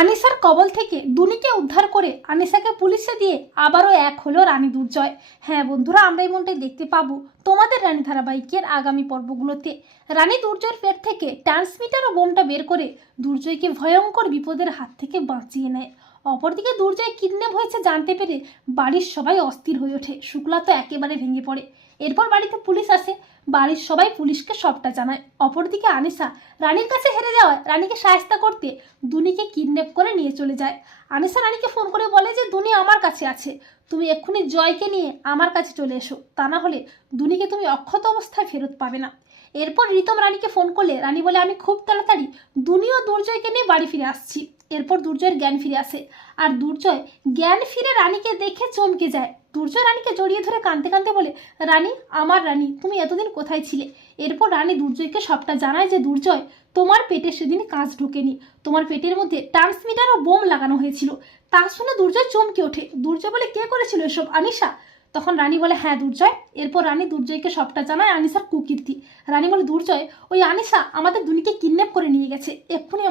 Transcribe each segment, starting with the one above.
আনিসার কবল থেকে দুনিকে উদ্ধার করে আনিসাকে পুলিশে দিয়ে আবারও এক হলো রানী দুর্জয়। হ্যাঁ বন্ধুরা, আমরা এই এমনটাই দেখতে পাবো তোমাদের রানী ধারাবাহিকের আগামী পর্বগুলোতে। রানী দুর্জয়ের পেট থেকে ট্রান্সমিটার ও বোমটা বের করে দুর্জয়কে ভয়ঙ্কর বিপদের হাত থেকে বাঁচিয়ে নেয়। অপরদিকে দুর্জয় কিডন্যাপ হয়েছে জানতে পেরে বাড়ির সবাই অস্থির হয়ে ওঠে। শুক্লা তো একেবারে ভেঙে পড়ে। এরপর বাড়িতে পুলিশ আসে। বাড়ির সবাই পুলিশকে সবটা জানায়। অপরদিকে আনিসা রানীর কাছে হেরে যাওয়ায় রানীকে সাহায্য করতে দুনিকে কিডন্যাপ করে নিয়ে চলে যায়। আনিসা রানীকে ফোন করে বলে যে, দুনি আমার কাছে আছে। তুমি এক্ষুনি জয়কে নিয়ে আমার কাছে চলে এসো। তা না হলে দুনিকে তুমি অক্ষত অবস্থায় ফেরত পাবে না। এরপর রিতম রানীকে ফোন করলে রানী বলে, আমি খুব তাড়াতাড়ি দুনিও দুর্জয়কে নিয়ে বাড়ি ফিরে আসছি। এরপর দুর্জয়ের জ্ঞান ফিরে আসে। আর দুর্জয় জ্ঞান ফিরে রানীকে দেখে চমকে যায়। দুর্জয় রানীকে জড়িয়ে ধরে কাঁদতে কাঁদতে বলে, রানী, আমার রানী, তুমি এতদিন কোথায় ছিলে? এরপর রানী দুর্জয়কে সবটা জানায় যে, দুর্জয়, তোমার পেটে সেদিন কাঁচ ঢোকেনি। তোমার পেটের মধ্যে ট্রান্সমিটার ও বোম লাগানো হয়েছিল। তা শুনে দুর্জয় চমকে ওঠে। দুর্জয় বলে, কে করেছিল এসব, আনিশা? তখন রানী বলে হ্যাঁ দুর্জয়। এরপর রানী দুর্জয়কে সবটা জানায় আনিসার কুকীর্তি। রানী বলে, দুর্জয়, ওই আনিসা আমাদের দুনিকে কিডন্যাপ করে নিয়ে গেছে।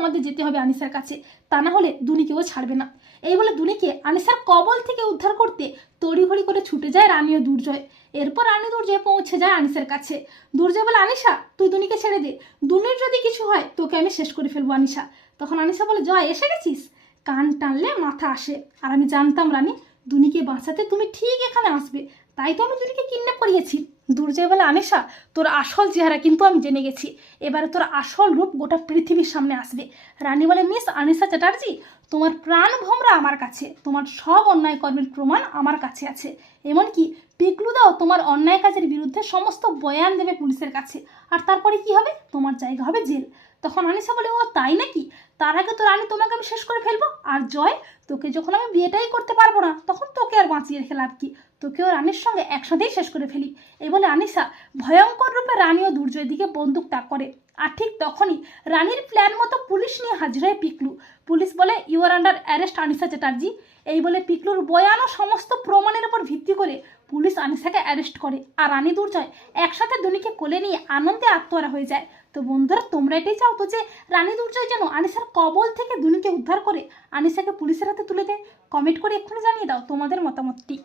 আমাদের যেতে হবে আনিসার কাছে। তা না হলে দুনিকেও ছাড়বে না। এই বলে দুনিকে আনিসার কবল থেকে উদ্ধার করতে তড়িঘড়ি করে ছুটে যায় রানী ও দুর্জয়। এরপর রানী দুর্জয় পৌঁছে যায় আনিসের কাছে। দুর্জয় বলে, আনিসা, তুই দুনিকে ছেড়ে দে। দুনির যদি কিছু হয়, তোকে আমি শেষ করে ফেলব আনিসা। তখন আনিসা বলে, জয়, এসে গেছিস? কান টানলে মাথা আসে। আর আমি জানতাম, রানী, দুনিকে বাঁচাতে তুমি ঠিক এখানে আসবে। তাই তো আমি দুনিকে কিডন্যাপ করিয়েছি। দুর্জয় বলে আনিসা তোর আসল চেহারা কিন্তু আমি জেনে গেছি। এবারে তোর আসল রূপ গোটা পৃথিবীর সামনে আসবে। রানী বলে, মিস আনিসা চ্যাটার্জি, তোমার প্রাণ ভমরা আমার কাছে। তোমার সব অন্যায় কর্মের প্রমাণ আমার কাছে আছে। এমনকি পিকলুদাও তোমার অন্যায় কাজের বিরুদ্ধে সমস্ত বয়ান দেবে পুলিশের কাছে। আর তারপরে কি হবে? তোমার জায়গা হবে জেল। তখন আনিসা বলে, ও, তাই নাকি? তার আগে তো রানী তোমাকে আমি শেষ করে ফেলব। আর জয়, তোকে যখন আমি বিয়েটাই করতে পারব না, তখন তোকে আর বাঁচিয়ে রেখে লাভ কি? তোকেও রানীর সঙ্গে একসাথেই শেষ করে ফেলি। এই বলে আনিসা ভয়ঙ্কর রূপে রানী ও দুর্জয়ের দিকে বন্দুক তাক করে। আর ঠিক তখনই রানীর প্ল্যান মতো পুলিশ নিয়ে হাজির হয় পিকলু। পুলিশ বলে you are under arrest Anisa Chatterjee. এই বলে পিকলুর বয়ান ও সমস্ত প্রমাণের উপর ভিত্তি করে পুলিশ আনিসাকে অ্যারেস্ট করে। আর রানী দুর্জয় একসাথে দুনিকে কোলে নিয়ে আনন্দে আত্মহারা হয়ে যায়। তো বন্ধুরা, তোমরা এটাই চাও তো যে রানী দুর্জয় যেন আনিসার কবল থেকে দুনিকে উদ্ধার করে আনিসাকে পুলিশের হাতে তুলে দেয়? কমেন্ট করে এক্ষুনি জানিয়ে দাও তোমাদের মতামতটি।